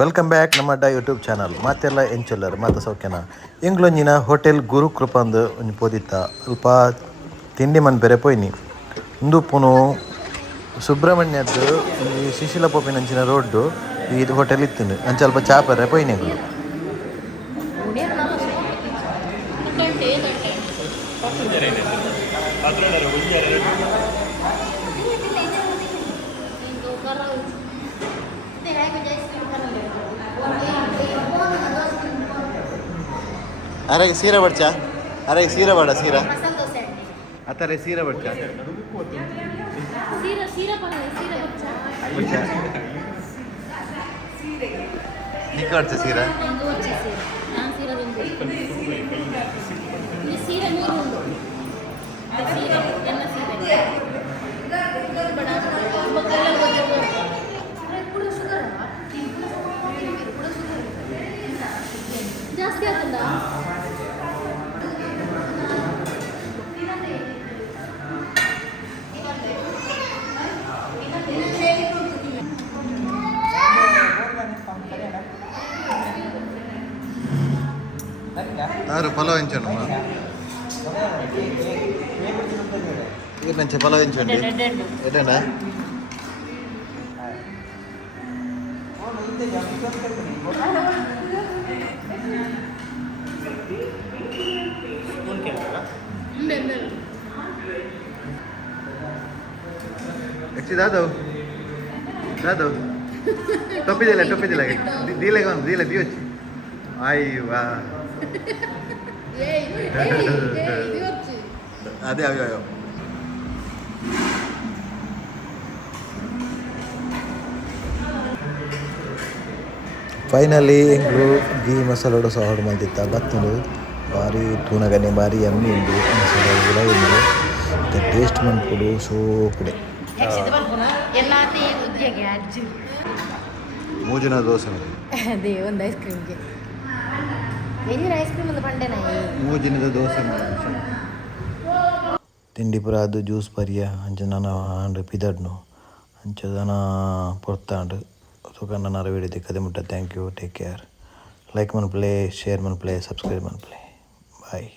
welcome back ನಮ್ಮ YouTube channel ಮಾತೆಲ್ಲ ಎಂಚೊಲ್ಲರು ಮಾತ ಸೌಖ್ಯನ ಎಂಗ್ಲೊಂಜಿನ ಹೋಟೆಲ್ ಗುರು ಕೃಪಂದು ಒಂಜಿ ಪೋದಿತ್ತ ಅಲ್ಪ ತಿಂಡಿ ಮನ್ ಬೇರೆ ಪೋಯ್ನಿ ಇಂದು ಪುನು ಸುಬ್ರಹ್ಮಣ್ಯದ್ದು ಈ ಶಿಶಿಲ ಪೋಪಿನಂಚಿನ ರೋಡ್ಡು ಈ ಹೋಟೆಲ್ ಇತ್ತಿಂದು ಅಂಚ ಅಲ್ಪ ಚಾಪರೆ ಪೋಯ್ನೆಗಳು ಅರೆ ಸೀರೆ ಬಡ್ಚ ಅರೆ ಸೀರೆ ಬಡ ಸೀರಾ ಅತ್ತರೆ ಸೀರೆ ಬಡ್ಚ ನಿಕ್ಕ ಬಡ್ಚ ಸೀರಾ ಜಾಸ್ತಿ ಆಗ್ತದ ಆರು ಪಲಾವ್ ಹೆಂಚೋಣ ಈಗ ನಂಚೆ ಪಲಾವ್ ಹೆಂಚೋಂಡಿ ಎಡನಾ दादव दादव टोपी दिला दिले का दिले दियो आई वाह अदे आयो आयो ಫೈನಲಿ ಎಂಗ್ಲು ಗೀ ಮಸಾಲೋಡು ಸಹ ಹೊಡು ಮಲ್ತಿತ್ತ ಬತ್ತುಂಡು ಭಾರಿ ತೂನಗನೆ ಭಾರಿ ಯಮ್ಮಿ ಉಂಡು ಮಸಾಲ ಕೂಡ ಉಂಡು ಟೇಸ್ಟ್ ಮನ್ಪುಡು ಸೂಪುಡೆ ಮೂಜಿನ ದೋಸೆ ಅದೇ ಒಂದು ಐಸ್ ಕ್ರೀಮ್ಗೆ ಎಲ್ಲಿನ ಐಸ್ ಕ್ರೀಮ್ ಒಂದು ಪಂಡೆನ ಮೂಜಿನದ ದೋಸೆ ತಿಂಡಿ ಪುರ ಅದು ಜ್ಯೂಸ್ ಪರಿಯ ಅಂಚ ನಾನು ಆಂಡ್ ಪಿದಡ್ನು ಅಂಚದನ ಪೊರ್ತಾಂಡು ಸುಖಂಡ ನರವಿಡಿದೆ ಕದೆ ಮುಟ್ಟ thank you take care like ಮನ್ ಪ್ಲೇ ಶೇರ್ ಮನ್ ಪ್ಲೇ ಸಬ್ಸ್ಕ್ರೈಬ್ ಮನ್ ಪ್ಲೇ ಬಾಯ್